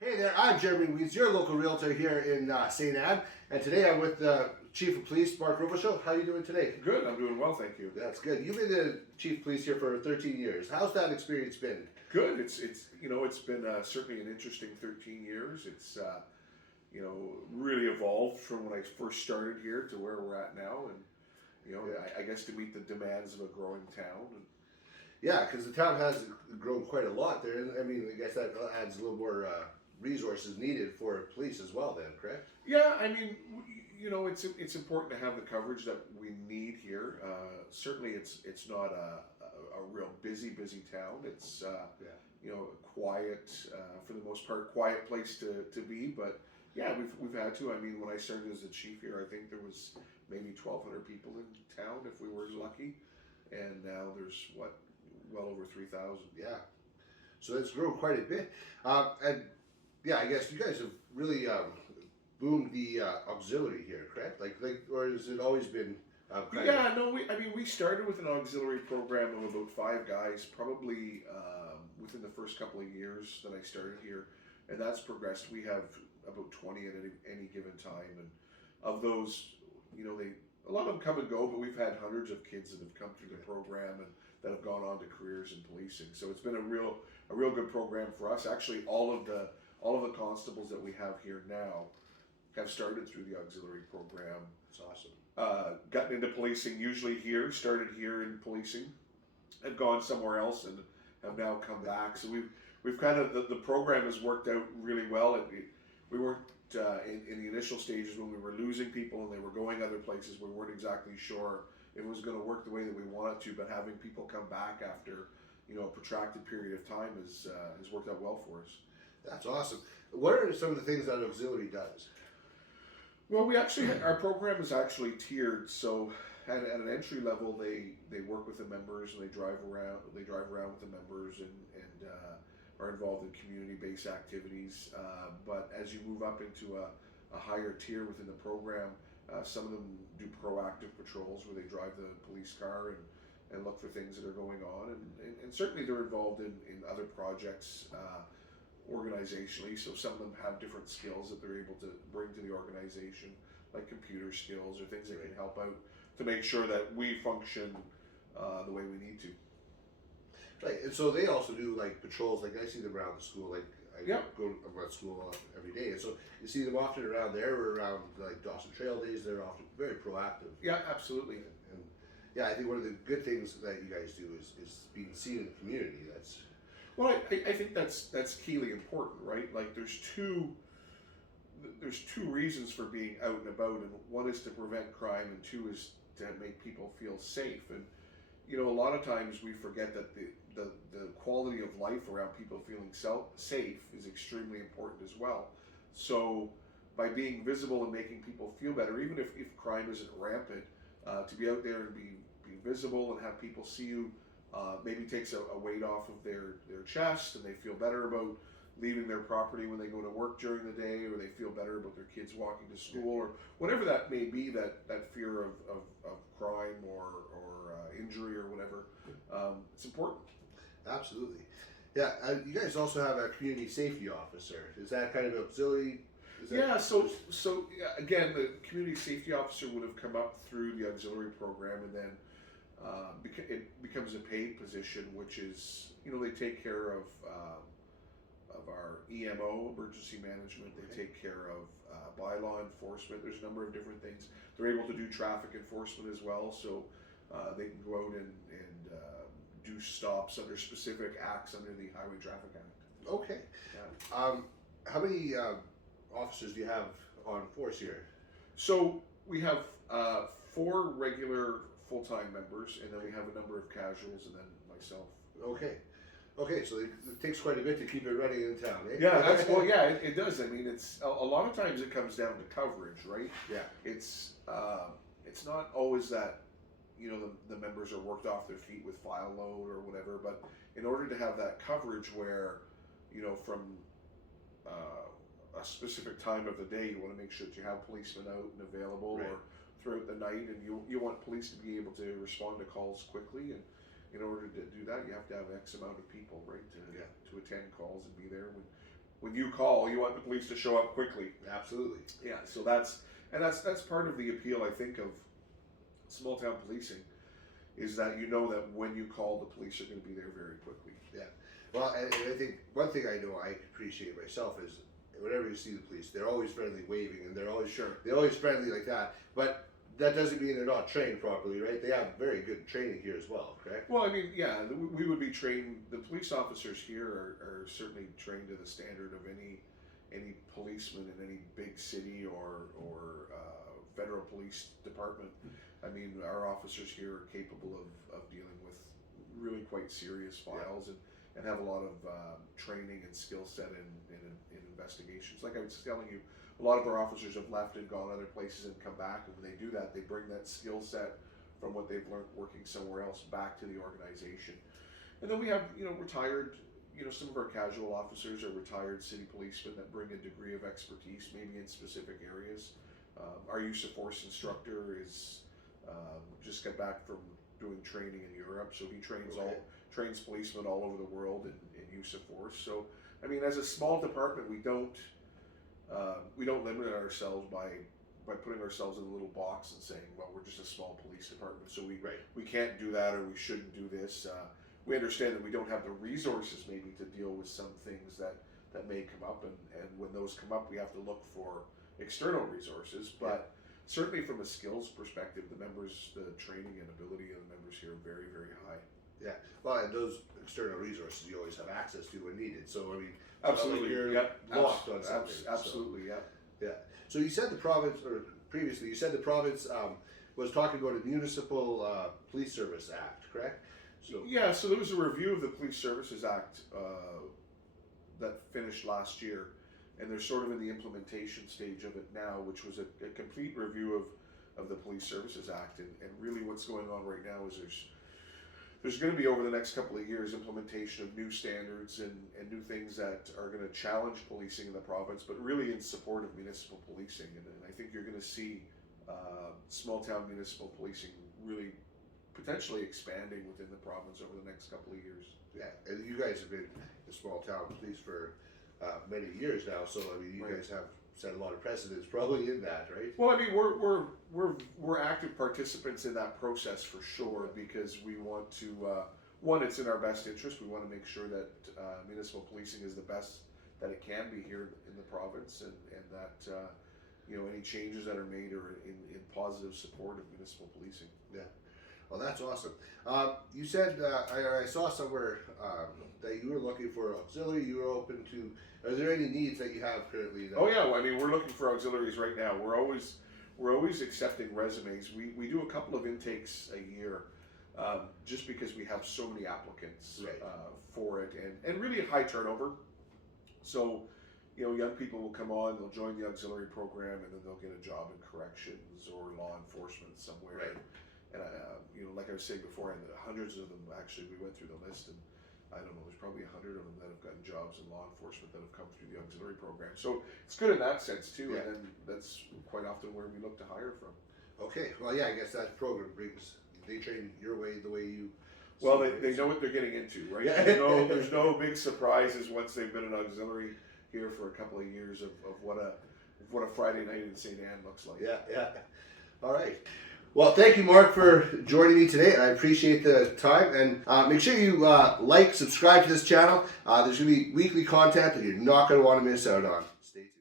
Hey there, I'm Jeremy Wiens, your local realtor here in St. Anne, and today I'm with the Chief of Police, Mark Robichaud. How are you doing today? Good, I'm doing well, thank you. That's good. You've been the Chief of Police here for 13 years. How's that experience been? Good. It's been certainly an interesting 13 years. It's really evolved from when I first started here to where we're at now, and I guess to meet the demands of a growing town. And Yeah, because the town has grown quite a lot there, and I mean, I guess that adds a little more resources needed for police as well then, correct? yeah, I mean, it's important to have the coverage that we need here. Certainly, it's not a real busy town. It's Yeah. quiet for the most part, quiet place to be. But yeah, we've had to. I mean, when I started as the chief here, I think there was maybe 1,200 people in town if we were lucky, and now there's well over 3,000. Yeah. So it's grown quite a bit. And yeah, I guess you guys have really boomed the auxiliary here, correct? Or has it always been Yeah, no, we started with an auxiliary program of about 5 guys, probably within the first couple of years that I started here, and that's progressed. We have about 20 at any given time, and of those, a lot of them come and go, but we've had hundreds of kids that have come through the program and that have gone on to careers in policing. So it's been a real good program for us. Actually, all of the constables that we have here now have started through the auxiliary program. It's awesome. Gotten into policing usually here, started here in policing, have gone somewhere else and have now come back. So we've kind of, the program has worked out really well. We weren't in the initial stages when we were losing people and they were going other places. We weren't exactly sure if it was going to work the way that we wanted to, but having people come back after a protracted period of time has worked out well for us. That's awesome. What are some of the things that auxiliary does? Well, our program is actually tiered. So at an entry level, they work with the members and they drive around. They drive around with the members and are involved in community-based activities. But as you move up into a higher tier within the program, some of them do proactive patrols where they drive the police car and look for things that are going on. And certainly they're involved in other projects organizationally. So some of them have different skills that they're able to bring to the organization, like computer skills or things that can help out to make sure that we function the way we need to. Right, and so they also do like patrols. Like I see them around the school. Like I Yep. go around school every day, and so you see them often around there or around like Dawson Trail days. They're often very proactive. Yeah, absolutely. And yeah, I think one of the good things that you guys do is being seen in the community. That's Well, I think that's keyly important, right? Like there's two reasons for being out and about, and one is to prevent crime, and two is to make people feel safe. And a lot of times we forget that the quality of life around people feeling safe is extremely important as well. So by being visible and making people feel better, even if crime isn't rampant, to be out there and be visible and have people see you maybe takes a weight off of their chest, and they feel better about leaving their property when they go to work during the day, or they feel better about their kids walking to school, or whatever that may be, that fear of crime or injury or whatever. It's important. absolutely. Yeah, you guys also have a community safety officer. Is that kind of auxiliary? Yeah, so yeah, again, the community safety officer would have come up through the auxiliary program, and then it becomes a paid position, which is they take care of our EMO, emergency management. They take care of bylaw enforcement. There's a number of different things. They're able to do traffic enforcement as well, so they can go out and do stops under specific acts under the Highway Traffic Act. Okay. Yeah. How many officers do you have on force here? So we have 4 regular full-time members, and then we have a number of casuals, and then myself. Okay. Okay, so it takes quite a bit to keep it running in town, eh? Yeah, it does. I mean, it's a lot of times it comes down to coverage, right? Yeah. It's not always that the members are worked off their feet with file load or whatever, but in order to have that coverage where from a specific time of the day, you want to make sure that you have policemen out and available, Right. or throughout the night, and you want police to be able to respond to calls quickly, and in order to do that, you have to have X amount of people, right, to attend calls and be there when when you call, you want the police to show up quickly. Absolutely. Yeah, so that's part of the appeal, I think, of small town policing, is that you know that when you call, the police are going to be there very quickly. Yeah. Well, and I think one thing I know I appreciate myself is whenever you see the police, they're always friendly, waving, and they're always friendly like that. But that doesn't mean they're not trained properly, right? They have very good training here as well, correct? Well, I mean, yeah, we would be trained. The police officers here are certainly trained to the standard of any policeman in any big city or federal police department. I mean, our officers here are capable of dealing with really quite serious files and have a lot of training and skill set in investigations. Like I was telling you, a lot of our officers have left and gone other places and come back, and when they do that, they bring that skill set from what they've learned working somewhere else back to the organization. And then we have, retired, some of our casual officers are retired city policemen that bring a degree of expertise, maybe in specific areas. Our use of force instructor is just got back from doing training in Europe, so he trains policemen all over the world in use of force. So, I mean, as a small department, we don't limit ourselves by putting ourselves in a little box and saying, well, we're just a small police department, so we can't do that or we shouldn't do this. We understand that we don't have the resources maybe to deal with some things that may come up, and when those come up, we have to look for external resources. But certainly from a skills perspective, the training and ability of the members here are very, very high. Yeah. Well, and those external resources you always have access to when needed. So, I mean, absolutely, you're locked on something. Absolutely, so, yeah. So you said the province, or previously you said the province was talking about a Municipal Police Service Act, correct? So yeah. So there was a review of the Police Services Act that finished last year, and they're sort of in the implementation stage of it now, which was a complete review of the Police Services Act, and really what's going on right now is there's going to be, over the next couple of years, implementation of new standards and new things that are going to challenge policing in the province, but really in support of municipal policing. And I think you're going to see small town municipal policing really potentially expanding within the province over the next couple of years. Yeah, and you guys have been the small town police for many years now, so I mean, you guys have set a lot of precedents probably in that, right? Well, I mean, we're active participants in that process for sure, because we want to, one, it's in our best interest. We want to make sure that municipal policing is the best that it can be here in the province, and that any changes that are made are in positive support of municipal policing. Yeah. Well, that's awesome. You said, I saw somewhere that you were looking for auxiliary. You were open to. Are there any needs that you have currently? Oh yeah, I mean, we're looking for auxiliaries right now. We're always accepting resumes. We do a couple of intakes a year, just because we have so many applicants for it, and really high turnover. So, young people will come on, they'll join the auxiliary program, and then they'll get a job in corrections or law enforcement somewhere. Right. And like I was saying before, and hundreds of them actually. We went through the list, and I don't know, there's probably 100 of them that have gotten jobs in law enforcement that have come through the auxiliary program. So it's good in that sense too, and then that's quite often where we look to hire from. Okay, well, yeah, I guess that program they train your way, the way you. Well, they know what they're getting into, right? Yeah. There's no big surprises once they've been an auxiliary here for a couple of years of what a Friday night in St. Anne looks like. Yeah. All right. Well, thank you, Mark, for joining me today. I appreciate the time, and make sure you like, subscribe to this channel. There's going to be weekly content that you're not going to want to miss out on. Stay tuned.